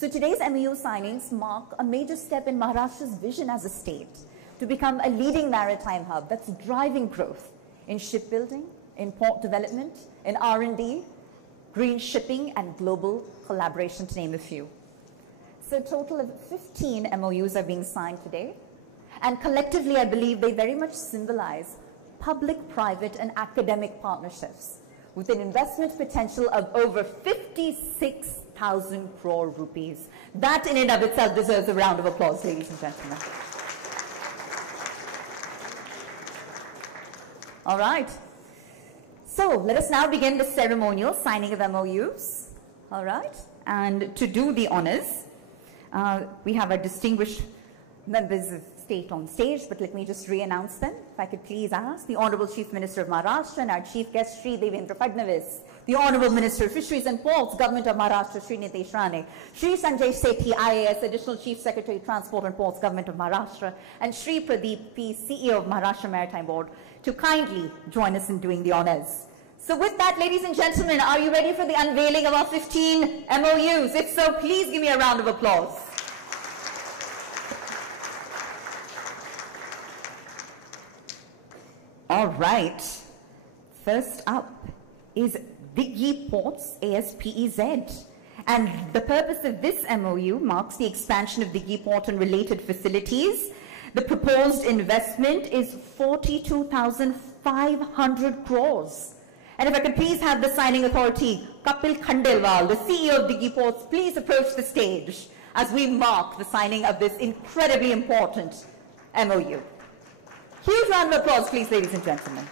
So today's MOU signings mark a major step in Maharashtra's vision as a state to become a leading maritime hub that's driving growth in shipbuilding, in port development, in R&D, green shipping, and global collaboration, to name a few. So a total of 15 MOUs are being signed today. And collectively, I believe they very much symbolize public, private, and academic partnerships with an investment potential of over 56,000 crore rupees. That in and of itself deserves a round of applause, ladies and gentlemen. All right. So let us now begin the ceremonial signing of MOUs. All right. And to do the honors, we have our distinguished members of state on stage, but let me just re-announce them. If I could please ask the Honorable Chief Minister of Maharashtra and our Chief Guest, Shri Devendra Fadnavis, the Honorable Minister of Fisheries and Ports, Government of Maharashtra, Shri Nitesh Rane, Shri Sanjay Sethi, IAS, Additional Chief Secretary, Transport and Ports, Government of Maharashtra, and Shri Pradeep P, CEO of Maharashtra Maritime Board, to kindly join us in doing the honors. So with that, ladies and gentlemen, are you ready for the unveiling of our 15 MOUs? If so, please give me a round of applause. All right. First up is Dighi Ports ASPEZ. And the purpose of this MOU marks the expansion of Dighi Port and related facilities. The proposed investment is 42,500 crores. And if I could please have the signing authority, Kapil Khandelwal, the CEO of Dighi Ports, please approach the stage as we mark the signing of this incredibly important MOU. Huge round of applause, please, ladies and gentlemen.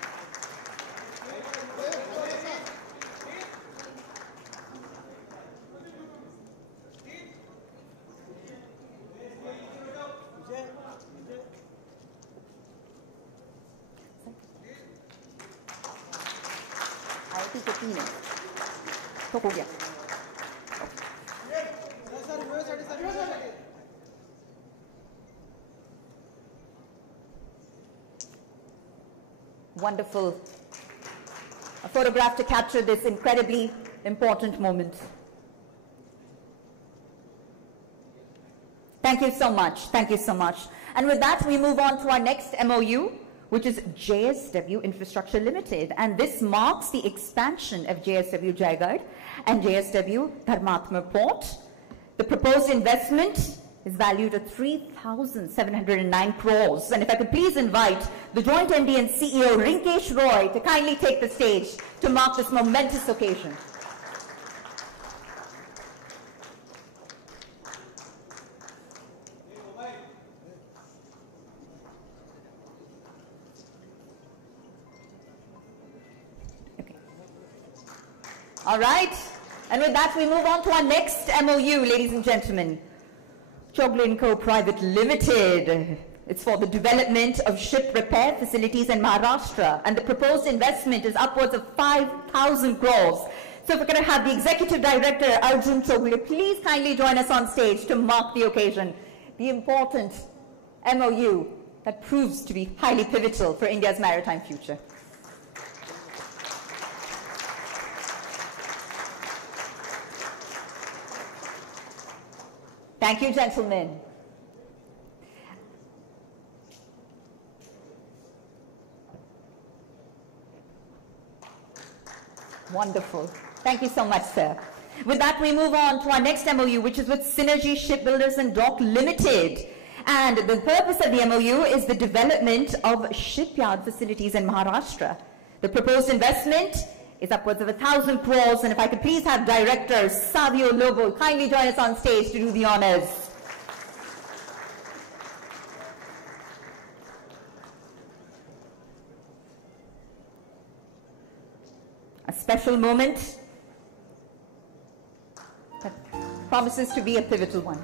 Wonderful. A photograph to capture this incredibly important moment. Thank you so much. Thank you so much. And with that, we move on to our next MOU, which is JSW Infrastructure Limited. And this marks the expansion of JSW Jaigarh and JSW Dharmatma Port. The proposed investment is valued at 3,709 crores. And if I could please invite the Joint MD and CEO, Rinkesh Roy, to kindly take the stage to mark this momentous occasion. Okay. All right. And with that, we move on to our next MOU, ladies and gentlemen. Choglin Co. Private Limited. It's for the development of ship repair facilities in Maharashtra, and the proposed investment is upwards of 5,000 crores. So if we're going to have the Executive Director, Arjun Chogle, please kindly join us on stage to mark the occasion, the important MOU that proves to be highly pivotal for India's maritime future. Thank you, gentlemen. Wonderful. Thank you so much, sir. With that, we move on to our next MOU, which is with Synergy Shipbuilders and Dock Limited. And the purpose of the MOU is the development of shipyard facilities in Maharashtra. The proposed investment is upwards of 1,000 crores. And if I could please have Director Savio Lobo kindly join us on stage to do the honors. A special moment that promises to be a pivotal one.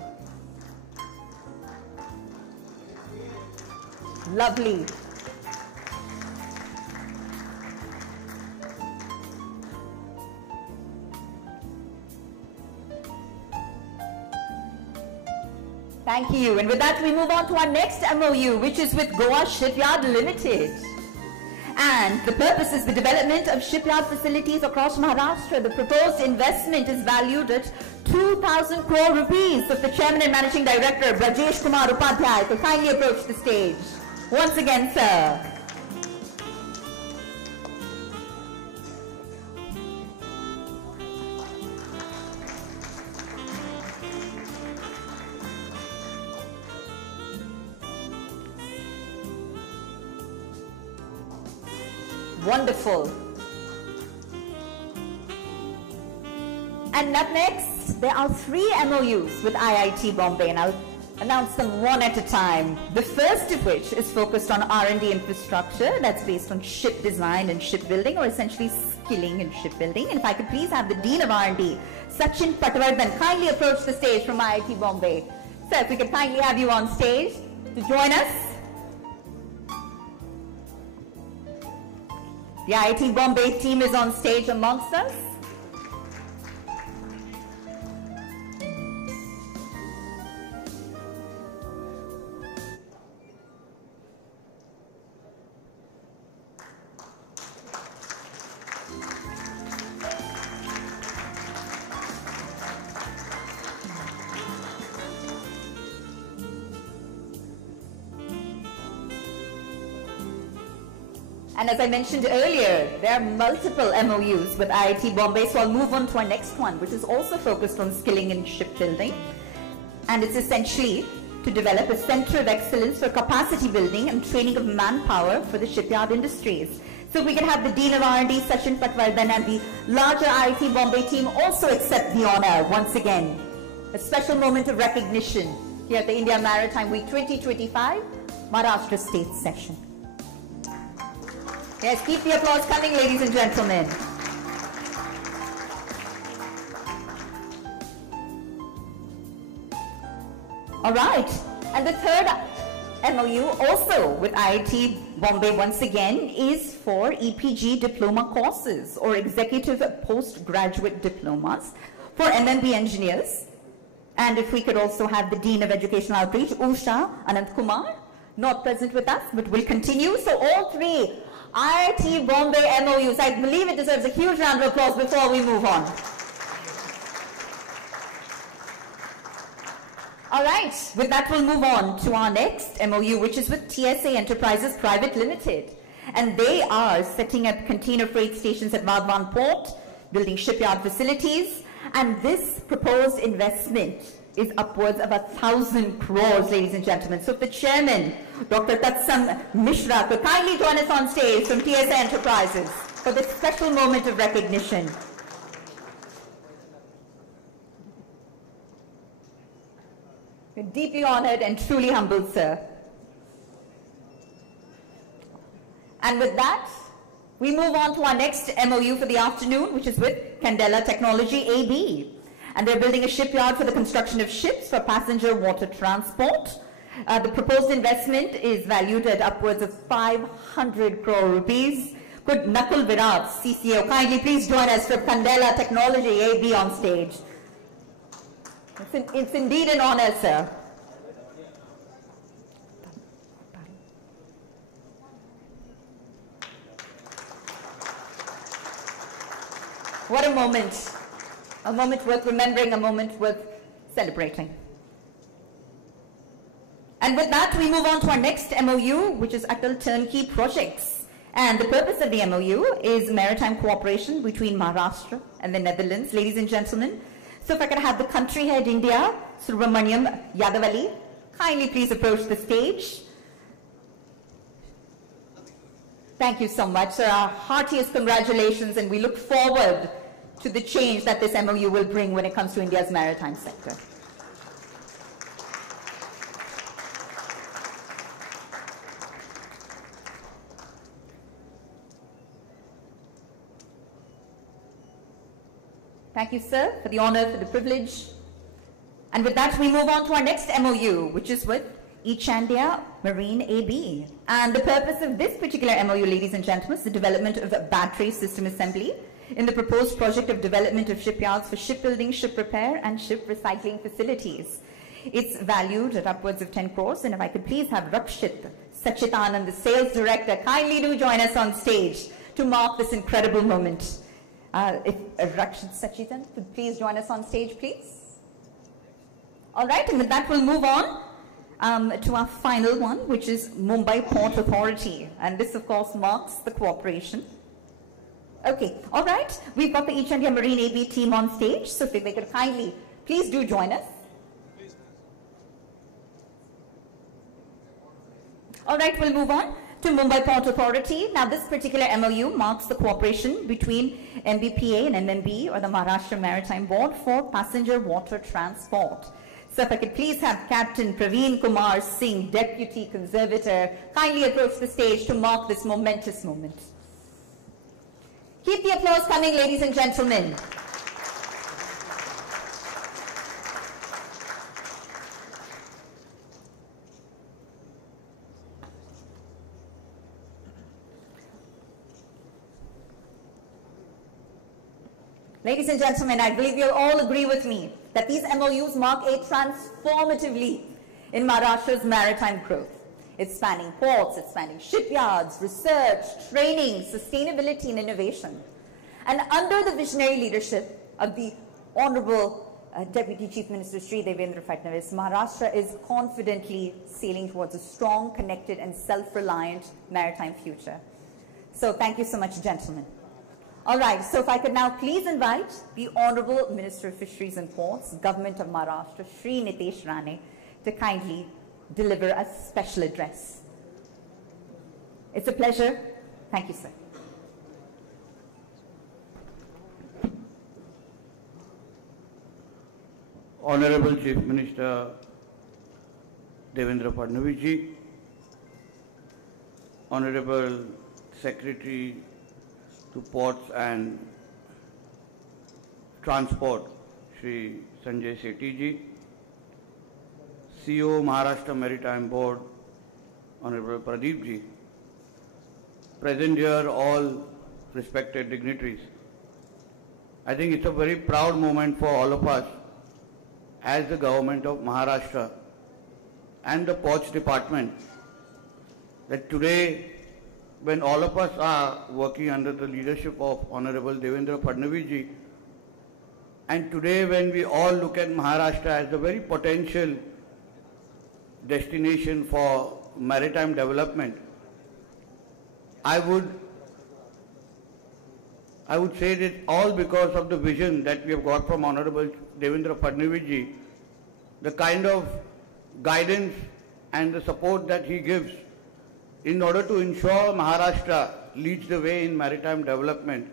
Lovely. Thank you. And with that, we move on to our next MOU, which is with Goa Shipyard Limited. And the purpose is the development of shipyard facilities across Maharashtra. The proposed investment is valued at 2,000 crore rupees. So the Chairman and Managing Director, Brajesh Kumar Upadhyay, could kindly approach the stage. Once again, sir. Wonderful. And up next, there are 3 MOUs with IIT Bombay, and I'll announce them one at a time. The first of which is focused on R&D infrastructure that's based on ship design and shipbuilding, or essentially skilling in shipbuilding. And if I could please have the Dean of R&D, Sachin Patwardhan, kindly approach the stage from IIT Bombay. Sir, if we could kindly have you on stage to join us. The IIT Bombay team is on stage amongst us. And as I mentioned earlier, there are multiple MOUs with IIT Bombay, so I'll move on to our next one, which is also focused on skilling in shipbuilding. And it's essentially to develop a center of excellence for capacity building and training of manpower for the shipyard industries. So we can have the Dean of R&D, Sachin Patwardhan, and the larger IIT Bombay team also accept the honor once again. A special moment of recognition here at the India Maritime Week 2025 Maharashtra State Session. Yes, keep the applause coming, ladies and gentlemen. All right, and the third MOU also with IIT Bombay once again is for EPG diploma courses or executive postgraduate diplomas for MMB engineers. And if we could also have the Dean of Educational Outreach, Usha Anant Kumar, not present with us, but will continue. So all 3 IIT Bombay MOUs, I believe it deserves a huge round of applause before we move on. All right, with that we'll move on to our next MOU, which is with TSA Enterprises Private Limited. And they are setting up container freight stations at Vadhavan Port, building shipyard facilities. And this proposed investment is upwards of 1,000 crores, ladies and gentlemen. So if the chairman, Dr. Tatsam Mishra, could kindly join us on stage from TSA Enterprises for this special moment of recognition. We're deeply honored and truly humbled, sir. And with that, we move on to our next MOU for the afternoon, which is with Candela Technology AB. And they're building a shipyard for the construction of ships for passenger water transport. The proposed investment is valued at upwards of 500 crore rupees. Could Nakul Virat, CCO, kindly please join us from Candela Technology AB on stage. It's indeed an honor, sir. What a moment worth remembering, a moment worth celebrating. And with that, we move on to our next MOU, which is Atal Turnkey Projects. And the purpose of the MOU is maritime cooperation between Maharashtra and the Netherlands. Ladies and gentlemen, so if I could have the country head India, Subramaniam Yadavali, kindly please approach the stage. Thank you so much, sir. Our heartiest congratulations, and we look forward to the change that this MOU will bring when it comes to India's maritime sector. Thank you, sir, for the honor, for the privilege. And with that, we move on to our next MOU, which is with Echandia Marine AB. And the purpose of this particular MOU, ladies and gentlemen, is the development of a battery system assembly in the proposed project of development of shipyards for shipbuilding, ship repair, and ship recycling facilities. It's valued at upwards of 10 crores. And if I could please have Rakshit Sachitanand, the Sales Director, kindly do join us on stage to mark this incredible moment. If Rakshit Sachitan could please join us on stage, please. All right, and with that we'll move on to our final one, which is Mumbai Port Authority. And this, of course, marks the cooperation. Okay, all right. We've got the East India Marine AB team on stage. So if they could kindly, please do join us. All right, we'll move on to Mumbai Port Authority. Now, this particular MOU marks the cooperation between MBPA and MMB, or the Maharashtra Maritime Board, for passenger water transport. So if I could please have Captain Praveen Kumar Singh, Deputy Conservator, kindly approach the stage to mark this momentous moment. Keep the applause coming, ladies and gentlemen. Ladies and gentlemen, I believe you'll all agree with me that these MOUs mark a transformative leap in Maharashtra's maritime growth. It's spanning ports, it's spanning shipyards, research, training, sustainability and innovation. And under the visionary leadership of the Honorable Deputy Chief Minister Shri Devendra Fadnavis, Maharashtra is confidently sailing towards a strong, connected and self-reliant maritime future. So thank you so much, gentlemen. All right, so if I could now please invite the Honorable Minister of Fisheries and Ports, Government of Maharashtra, Shri Nitesh Rane, to kindly deliver a special address. It's a pleasure. Thank you, sir. Honorable Chief Minister Devendra Fadnavis ji, Honorable Secretary to Ports and Transport, Shri Sanjay Sethi ji, CEO Maharashtra Maritime Board, Honorable Pradeep ji, present here all respected dignitaries. I think it's a very proud moment for all of us as the government of Maharashtra and the Ports Department that today, when all of us are working under the leadership of Honorable Devendra Fadnavis ji, and today when we all look at Maharashtra as a very potential destination for maritime development, I would say that all because of the vision that we have got from Honorable Devendra Fadnavis ji, the kind of guidance and the support that he gives in order to ensure Maharashtra leads the way in maritime development.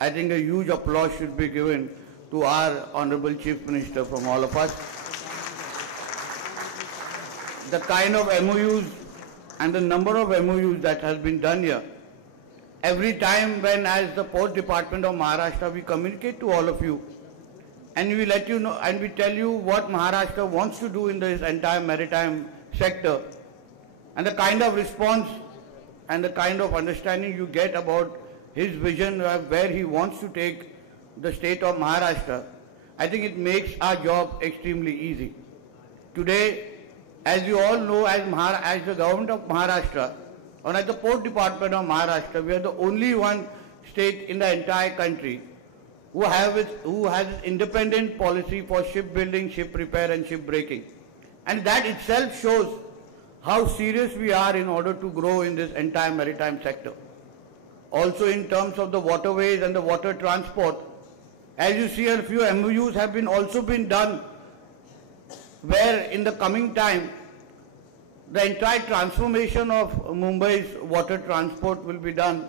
I think a huge applause should be given to our Honorable Chief Minister from all of us. The kind of MOUs and the number of MOUs that has been done here, every time when as the Port Department of Maharashtra we communicate to all of you and we let you know and we tell you what Maharashtra wants to do in this entire maritime sector, and the kind of response and the kind of understanding you get about his vision of where he wants to take the state of Maharashtra, I think it makes our job extremely easy. Today, as you all know, as the government of Maharashtra, or as the Port Department of Maharashtra, we are the only one state in the entire country who has an independent policy for shipbuilding, ship repair and ship breaking. And that itself shows how serious we are in order to grow in this entire maritime sector. Also in terms of the waterways and the water transport, as you see, a few MOUs have also been done where in the coming time the entire transformation of Mumbai's water transport will be done,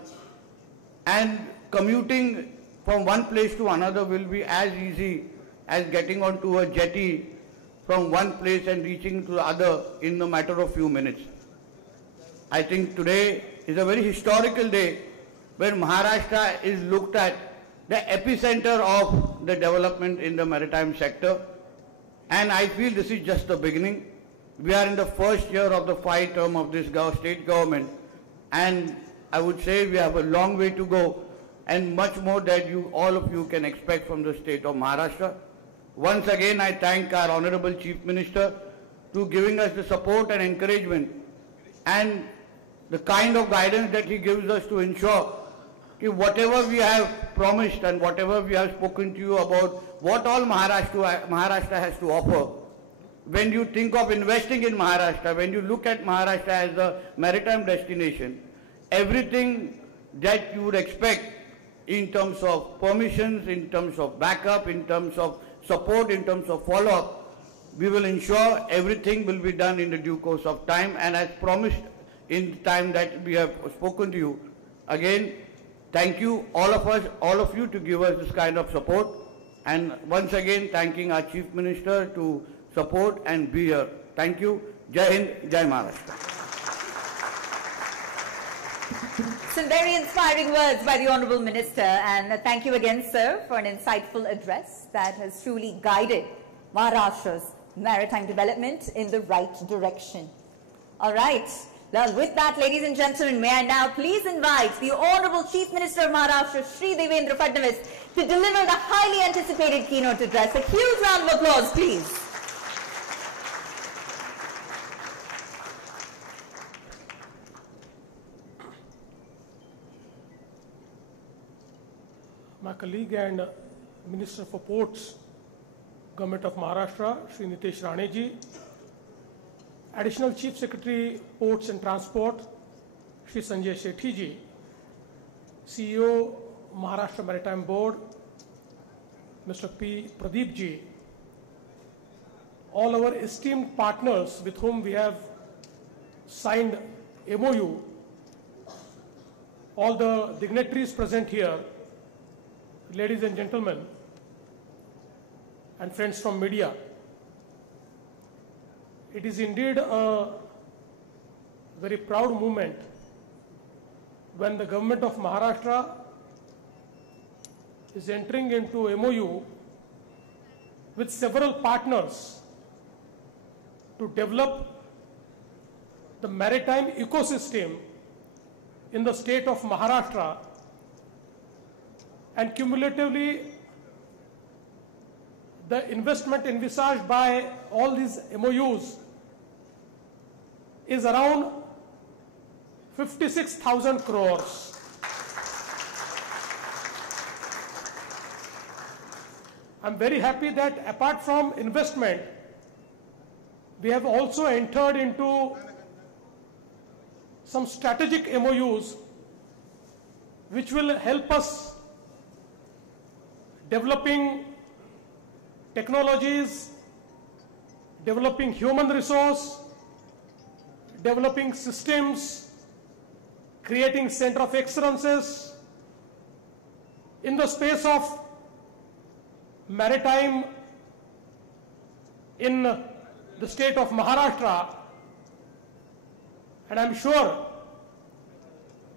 and commuting from one place to another will be as easy as getting onto a jetty from one place and reaching to the other in a matter of few minutes. I think today is a very historical day where Maharashtra is looked at the epicenter of the development in the maritime sector, and I feel this is just the beginning. We are in the first year of the 5 term of this state government, and I would say we have a long way to go and much more that all of you can expect from the state of Maharashtra. Once again, I thank our Honorable Chief Minister to giving us the support and encouragement and the kind of guidance that he gives us to ensure that whatever we have promised and whatever we have spoken to you about what all Maharashtra has to offer, when you think of investing in Maharashtra, when you look at Maharashtra as a maritime destination, everything that you would expect in terms of permissions, in terms of backup, in terms of support, in terms of follow-up, we will ensure everything will be done in the due course of time and as promised in the time that we have spoken to you. Again, thank you, all of us, all of you, to give us this kind of support, and once again thanking our Chief Minister to support and be here. Thank you. Jai Hind, Jai Maharashtra. Some very inspiring words by the Honourable Minister, and thank you again, sir, for an insightful address that has truly guided Maharashtra's maritime development in the right direction. All right. Well, with that, ladies and gentlemen, may I now please invite the Honourable Chief Minister of Maharashtra, Shri Devendra Fadnavis, to deliver the highly anticipated keynote address. A huge round of applause, please. My colleague and Minister for Ports, Government of Maharashtra, Shri Nitesh Raneji, Additional Chief Secretary, Ports and Transport, Shri Sanjay Sethi ji, CEO, Maharashtra Maritime Board, Mr. P. Pradeep ji, all our esteemed partners with whom we have signed MOU, all the dignitaries present here, ladies and gentlemen, and friends from media. It is indeed a very proud moment when the government of Maharashtra is entering into MOU with several partners to develop the maritime ecosystem in the state of Maharashtra, and cumulatively the investment envisaged by all these MOUs is around 56,000 crores. I'm very happy that apart from investment, we have also entered into some strategic MOUs which will help us developing technologies, developing human resource, developing systems, creating center of excellences in the space of maritime in the state of Maharashtra. And I'm sure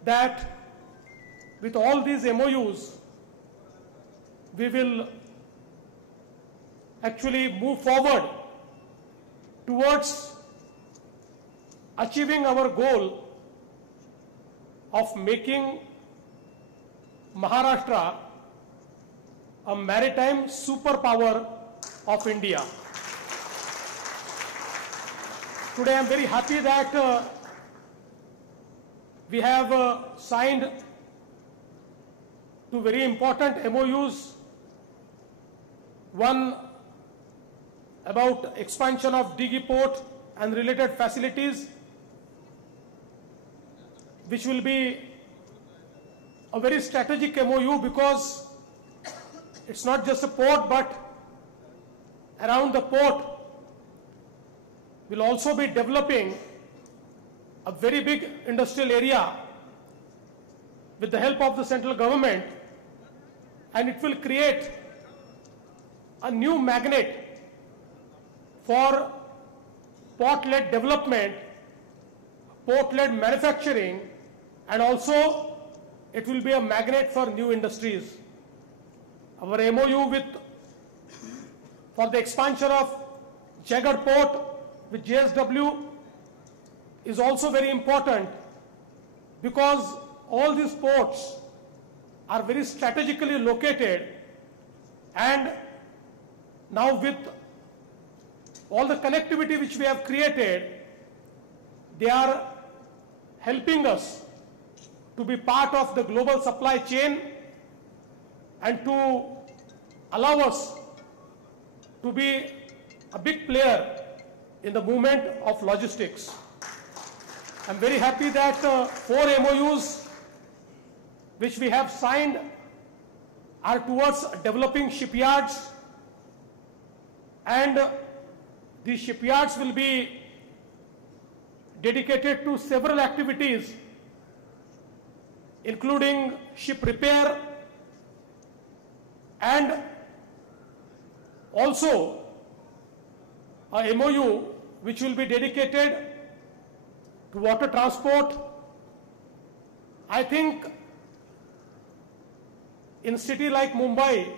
that with all these MOUs, we will actually move forward towards achieving our goal of making Maharashtra a maritime superpower of India. Today I am very happy that we have signed two very important MOUs. One about expansion of Dighi Port and related facilities, which will be a very strategic MOU because it's not just a port, but around the port will also be developing a very big industrial area with the help of the central government, and it will create a new magnet for port-led development, port-led manufacturing, and also it will be a magnet for new industries. Our MOU for the expansion of Jaigarh Port with JSW is also very important because all these ports are very strategically located, and now with all the connectivity which we have created, they are helping us to be part of the global supply chain and to allow us to be a big player in the movement of logistics. I'm very happy that 4 MOUs which we have signed are towards developing shipyards, and these shipyards will be dedicated to several activities including ship repair and also a MOU which will be dedicated to water transport. I think in a city like Mumbai,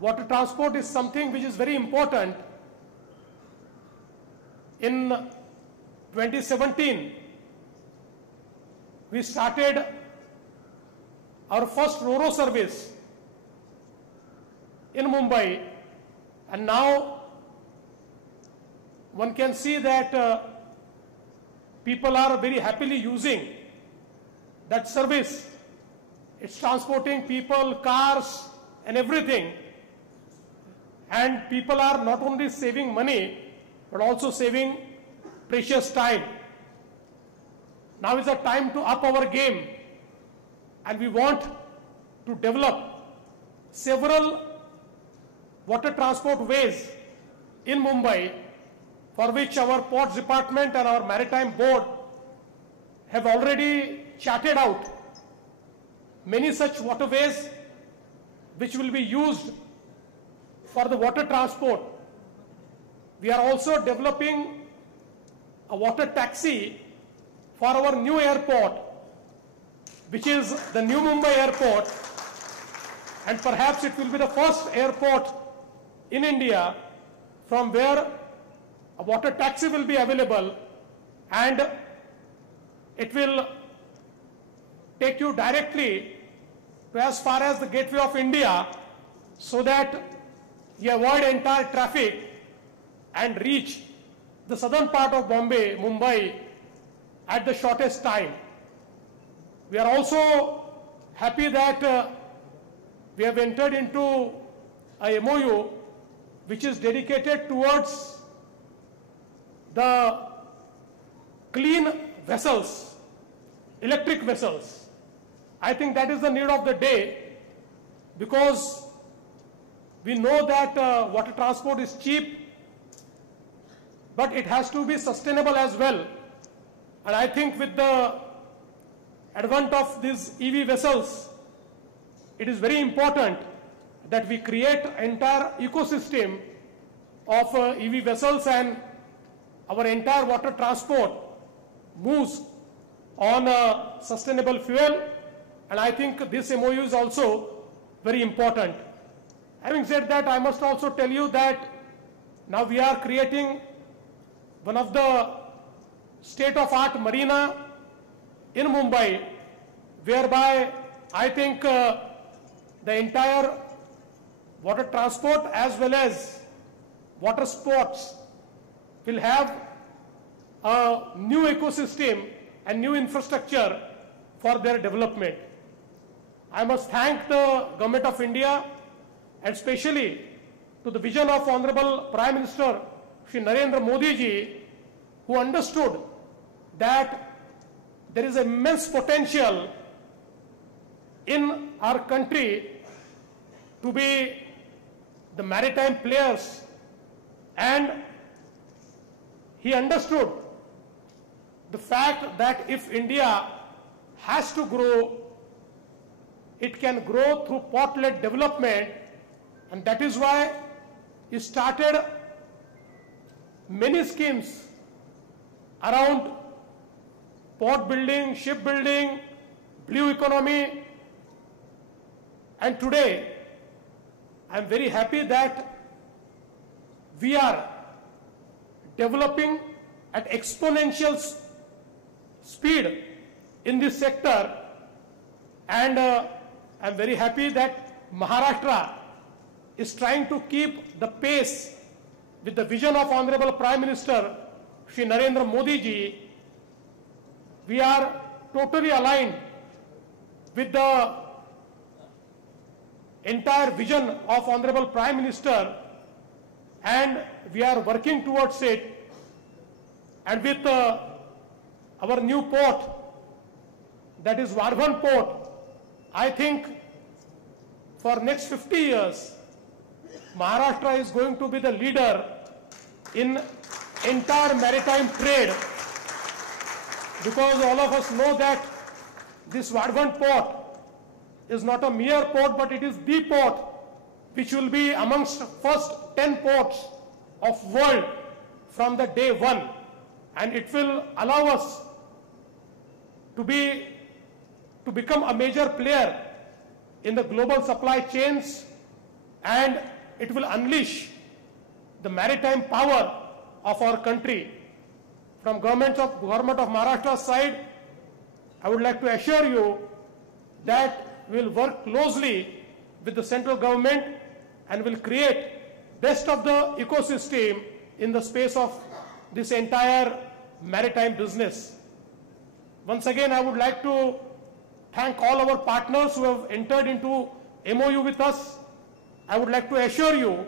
water transport is something which is very important. In 2017, we started our first RoRo service in Mumbai, and now one can see that people are very happily using that service. It's transporting people, cars, and everything. And people are not only saving money, but also saving precious time. Now is the time to up our game, and we want to develop several water transport ways in Mumbai, for which our ports department and our maritime board have already charted out many such waterways which will be used for the water transport. We are also developing a water taxi for our new airport, which is the New Mumbai Airport, and perhaps it will be the first airport in India from where a water taxi will be available, and it will take you directly to as far as the gateway of India, so that you avoid entire traffic and reach the southern part of Bombay, Mumbai, at the shortest time. We are also happy that we have entered into a MOU which is dedicated towards the clean vessels, electric vessels. I think that is the need of the day, because we know that water transport is cheap, but it has to be sustainable as well. And I think with the advent of these EV vessels, it is very important that we create an entire ecosystem of EV vessels, and our entire water transport moves on sustainable fuel. And I think this MOU is also very important. Having said that, I must also tell you that now we are creating one of the state-of-art marina in Mumbai, whereby I think the entire water transport as well as water sports will have a new ecosystem and new infrastructure for their development. I must thank the Government of India, and especially to the vision of Honorable Prime Minister Shri Narendra Modi ji, who understood that there is immense potential in our country to be the maritime players, and he understood the fact that if India has to grow, it can grow through port-led development, and that is why he started many schemes around port building, ship building, blue economy, and today I am very happy that we are developing at exponential speed in this sector, and I am very happy that Maharashtra is trying to keep the pace with the vision of Honorable Prime Minister Shri Narendra Modi ji, we are totally aligned with the entire vision of Honorable Prime Minister, and we are working towards it. And with our new port, that is Vadhavan Port, I think for next 50 years, Maharashtra is going to be the leader in entire maritime trade, because all of us know that this Vadhavan Port is not a mere port, but it is the port which will be amongst first 10 ports of world from the day one, and it will allow us to become a major player in the global supply chains, and it will unleash the maritime power of our country. From government of Maharashtra's side, I would like to assure you that we will work closely with the central government and will create best of the ecosystem in the space of this entire maritime business. Once again, I would like to thank all our partners who have entered into MOU with us. I would like to assure you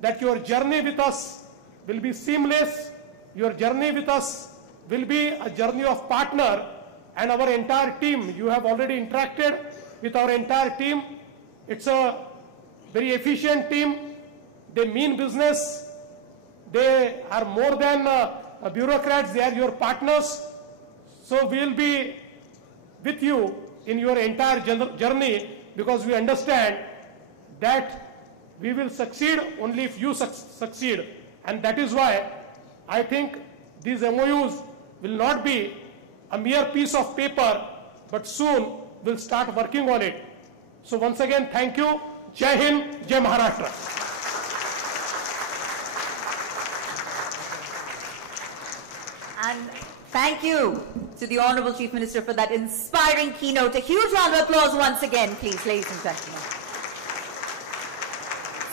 that your journey with us will be seamless. Your journey with us will be a journey of partner, and our entire team, you have already interacted with our entire team. It's a very efficient team. They mean business. They are more than bureaucrats. They are your partners. So we will be with you in your entire journey, because we understand that we will succeed only if you succeed. And that is why I think these MOUs will not be a mere piece of paper, but soon we'll start working on it. So once again, thank you. Jai Hind, Jai Maharashtra. And thank you to the Honorable Chief Minister for that inspiring keynote. A huge round of applause once again, please, ladies and gentlemen.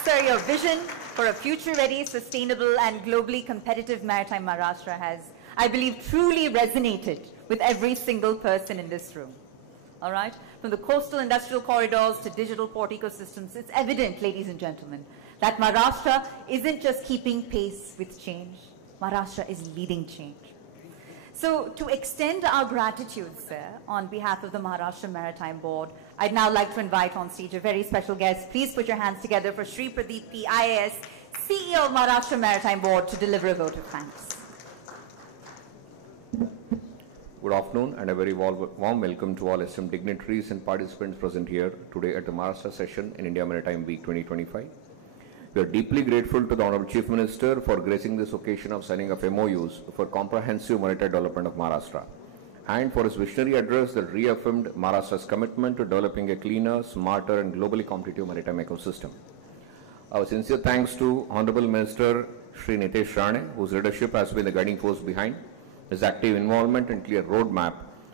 Sir, your vision for a future-ready, sustainable and globally competitive maritime Maharashtra has, I believe, truly resonated with every single person in this room. All right? From the coastal industrial corridors to digital port ecosystems, it's evident, ladies and gentlemen, that Maharashtra isn't just keeping pace with change. Maharashtra is leading change. So to extend our gratitude, sir, on behalf of the Maharashtra Maritime Board, I'd now like to invite on stage a very special guest. Please put your hands together for Shri Pradeep P. IAS, CEO of Maharashtra Maritime Board, to deliver a vote of thanks. Good afternoon and a very warm welcome to all esteemed dignitaries and participants present here today at the Maharashtra session in India Maritime Week 2025. We are deeply grateful to the Honorable Chief Minister for gracing this occasion of signing of MOUs for comprehensive maritime development of Maharashtra, and for his visionary address that reaffirmed Maharashtra's commitment to developing a cleaner, smarter and globally competitive maritime ecosystem. Our sincere thanks to Honorable Minister Shri Nitesh Rane, whose leadership has been the guiding force behind. His active involvement and clear roadmap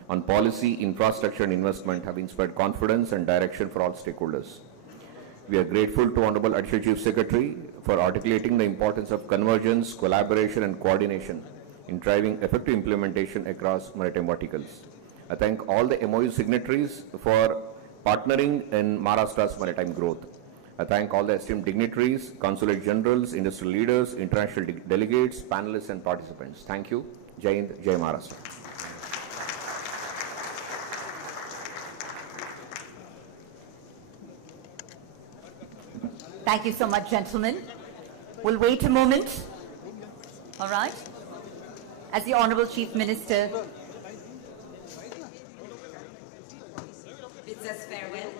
on policy, infrastructure and investment have inspired confidence and direction for all stakeholders. We are grateful to Honorable Additional Chief Secretary for articulating the importance of convergence, collaboration and coordination in driving effective implementation across maritime verticals. I thank all the MOU signatories for partnering in Maharashtra's maritime growth. I thank all the esteemed dignitaries, consulate generals, industrial leaders, international delegates, panelists and participants. Thank you. Jai Hind, Jai Maharashtra. Thank you so much, gentlemen. We'll wait a moment, all right, as the Honorable Chief Minister bids us farewell.